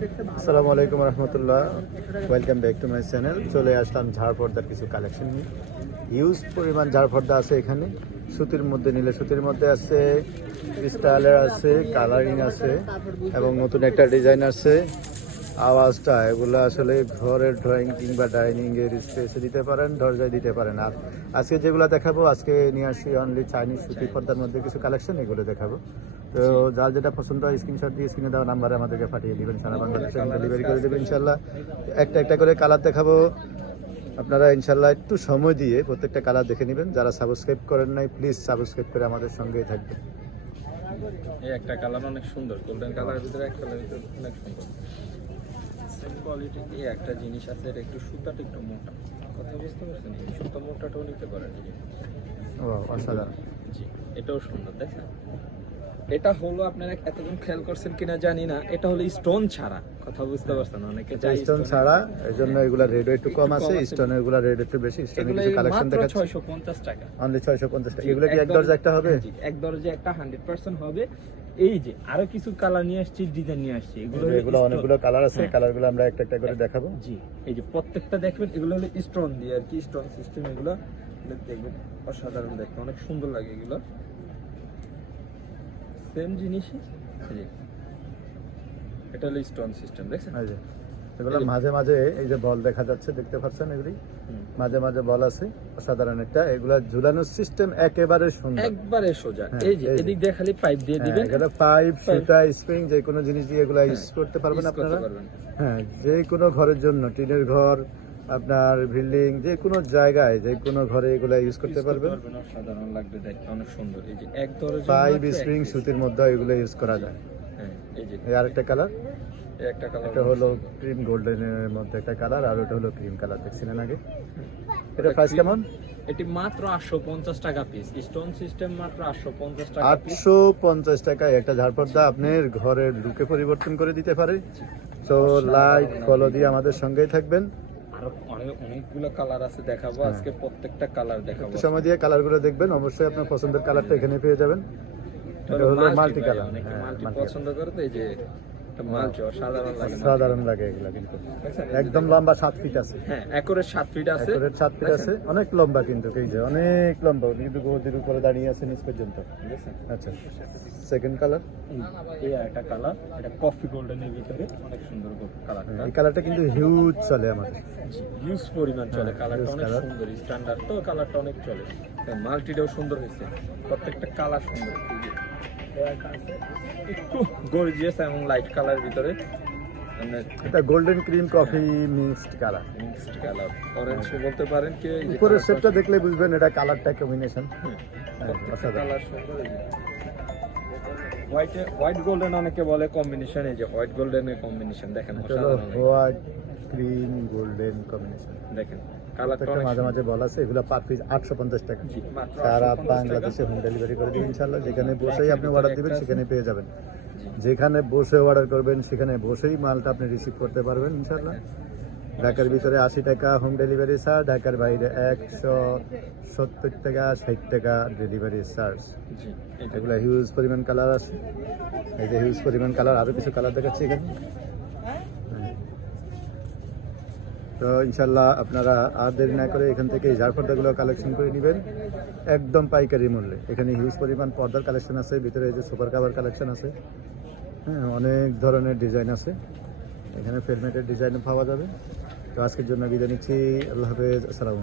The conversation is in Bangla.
আসসালামু আলাইকুম রহমতুল্লাহ। Welcome back to my channel চলে আসলাম ঝাড় পর্দার কিছু কালেকশন নিয়ে। হিউজ পরিমাণ ঝাড় পর্দা আছে এখানে। সুতির মধ্যে নিলে সুতির মধ্যে আছে স্টাইলার আছে কালারিং আছে, এবং নতুন একটা ডিজাইন আছে। আওয়াজটা, এগুলো আসলে ঘরের ড্রয়িং কিংবা ডাইনিং এর স্পেসে দিতে পারেন, দরজায় দিতে পারেন। আর আজকে যেগুলো দেখাবো, আজকে নিয়ে আসি অনলি চাইনিজ সুতি পর্দার মধ্যে কিছু কালেকশন এগুলো দেখাবো। তো যার যেটা পছন্দ হয় স্ক্রিনশট দিয়ে স্ক্রিনে দেওয়া নাম্বারে আমাদেরকে পাঠিয়ে দেবেন, সারা বাংলাদেশে ডেলিভারি করে দেবেন ইনশাল্লাহ একটা একটা করে কালার দেখাবো। আপনারা ইনশাল্লাহ একটু সময় দিয়ে প্রত্যেকটা কালার দেখে নেবেন। যারা সাবস্ক্রাইব করেন নাই প্লিজ সাবস্ক্রাইব করে আমাদের সঙ্গেই থাকবেন। এই একটা কালার অনেক সুন্দর গোল্ডেন কালারের ভিতরে এক কালার ভিতরে অনেক সুন্দর। সেম কোয়ালিটি এই একটা জিনিস আছে এটা একটু সুতাটা একটু মোটা। কথা বুঝতে পারছেন? এই সুতা মোটাটাও নিতে পারেন। ও অসাধারণ। জি এটাও সুন্দর দেখেন এটা হলো আপনারা এতক্ষণ খেয়াল করছেন কিনা জানি না। এটা হলো স্টোন ছাড়া। কথা বুঝতে পারছেন? অনেকে চাই স্টোন ছাড়া জন্য এগুলা রেট একটু কম আছে স্টোনের এগুলা রেট একটু বেশি এগুলো কিছু কালেকশন মাত্র দেখাচ্ছি। ছয়শো পঞ্চাশ টাকা। অনলি ছয়শো পঞ্চাশ টাকা। এগুলো কি এক দরজা একটা হবে? জি, এক দরজা একটা হান্ড্রেড পার্সেন্ট হবে। এই যে আরও কিছু কালার নিয়ে আসছি ডিজাইন নিয়ে আসছি এগুলো এগুলো অনেকগুলো কালার আছে হ্যাঁ। কালারগুলো আমরা একটা একটা করে দেখাবো। জি এই যে প্রত্যেকটা দেখবেন এগুলো হলো স্টোন দিয়ে আর কি স্টোন সিস্টেম এগুলো দেখবেন অসাধারণ দেখতে অনেক সুন্দর লাগে এগুলো। সেম জিনিসই এটা হলো স্টোন সিস্টেম দেখছেন? এগুলো মাঝে মাঝে এই যে বল দেখা যাচ্ছে দেখতে পাচ্ছেন এগুলি? মাঝে মাঝে বল আছে অসাধারণ একটা। এগুলা ঝুলানোর সিস্টেম একেবারে সুন্দর। একবারে সোজা। হ্যাঁ, এই যে এদিক দিয়ে খালি পাইপ দিয়ে দিবেন। এখানে পাইপ সুতা স্প্রিং যে কোনো জিনিস দিয়ে এগুলা ইউজ করতে পারবেন আপনারা। হ্যাঁ যে কোনো ঘরের জন্য টিনের ঘর আপনার বিল্ডিং যে কোনো জায়গায় যে কোনো ঘরে এগুলা ইউজ করতে পারবেন। অসাধারণ লাগবে দেখতে অনেক সুন্দর। এই যে এক দরজা পাইপ স্প্রিং সুতির মধ্যে এগুলো ইউজ করা যায়। হ্যাঁ এই যে। আরেকটা কালার একটা কালার এটা হলো ক্রিম গোল্ডেনের মধ্যে একটা কালার আর ওটা হলো ক্রিম কালার দেখছিলেন আগে? এটা প্রাইস কেমন? এটি মাত্র আটশো পঞ্চাশ টাকা পিস স্টোন সিস্টেম মাত্র আটশো পঞ্চাশ টাকা পিস আটশো পঞ্চাশ টাকায় একটা ঝাড়পর্দা আপনার ঘরের লুকে পরিবর্তন করে দিতে পারে। তো লাইক ফলো দিয়ে আমাদের সঙ্গেই থাকবেন। অনেকগুলো কালার আছে দেখাবো। হ্যাঁ। আজকে প্রত্যেকটা কালার দেখাবো। সময় দিয়ে কালারগুলো দেখবেন। অবশ্যই আপনার পছন্দের কালারটা এখানে পেয়ে যাবেন। এটা হলো মাল্টি কালার হ্যাঁ মাল্টি পছন্দ করে তো এই যে colour। সাধারণ লাগে। এগুলো কিন্তু। একদম লম্বা সাত ফিট আছে। হ্যাঁ একরের সাত ফিট আছে। একরের সাত ফিট আছে। অনেক লম্বা কিন্তু এই যে অনেক লম্বা। কিন্তু গদির উপরে দাঁড়িয়ে আছে নিচ পর্যন্ত। আচ্ছা সেকেন্ড কালার এই একটা কালার এটা কফি গোল্ডেনের ভিতরে। অনেক সুন্দর কালারটা এই কালারটা কিন্তু হিউজ চলে আমাদের ইউজ পরিমাণ চলে। হ্যাঁ, কালারটা অনেক সুন্দর। স্ট্যান্ডার্ড তো কালারটা অনেক চলে। মাল্টিটাও সুন্দর হয়েছে। প্রত্যেকটা কালার সুন্দর। একটু গর্জিয়াস এবং লাইট কালার ভিতরে। মানে এটা golden cream coffee mixed colour mixed colour orange বলতে পারেন কি? উপরের শেপটা দেখলে বুঝবেন এটা কালারটা কম্বিনেশন। কালার সুন্দর এই হোয়াইট গোল্ডেন অনেকে বলে কম্বিনেশন এই যে হোয়াইট গোল্ডেনের কম্বিনেশন দেখেন। হোয়াইট ক্রিম গোল্ডেন কম্বিনেশন দেখেন। প্রত্যেকটা মাঝে মাঝে বলা আছে এগুলো পার পিস আটশো পঞ্চাশ টাকা। সারা বাংলাদেশে হোম ডেলিভারি করে ইনশাল্লাহ যেখানে বসেই আপনি অর্ডার দিবেন সেখানে পেয়ে যাবেন। যেখানে বসে অর্ডার করবেন সেখানে বসেই মালটা আপনি রিসিভ করতে পারবেন ইনশাল্লাহ ঢাকার ভিতরে আশি টাকা হোম ডেলিভারি চার্জ ঢাকার বাইরে একশো সত্তর টাকা ষাট টাকা ডেলিভারি চার্জ এগুলো হিউজ পরিমাণ কালার আছে। এই যে হিউজ পরিমাণ কালার আরও কিছু কালার দেখাচ্ছি এখানে হ্যাঁ। তো ইনশাল্লাহ আপনারা আর দেরি না করে এখান থেকে এই ঝাড়পর্দাগুলো কালেকশন করে নেবেন। একদম পাইকারি মূল্যে। এখানে হিউজ পরিমাণ পর্দার কালেকশন আছে, ভিতরে যে সুপার কাভার কালেকশন আছে। হ্যাঁ অনেক ধরনের ডিজাইন আছে। এখানে ফেলমেটের ডিজাইন পাওয়া যাবে। তো আজকের জন্য বিদায় নিচ্ছি। আল্লাহ হাফেজ। আসসালামু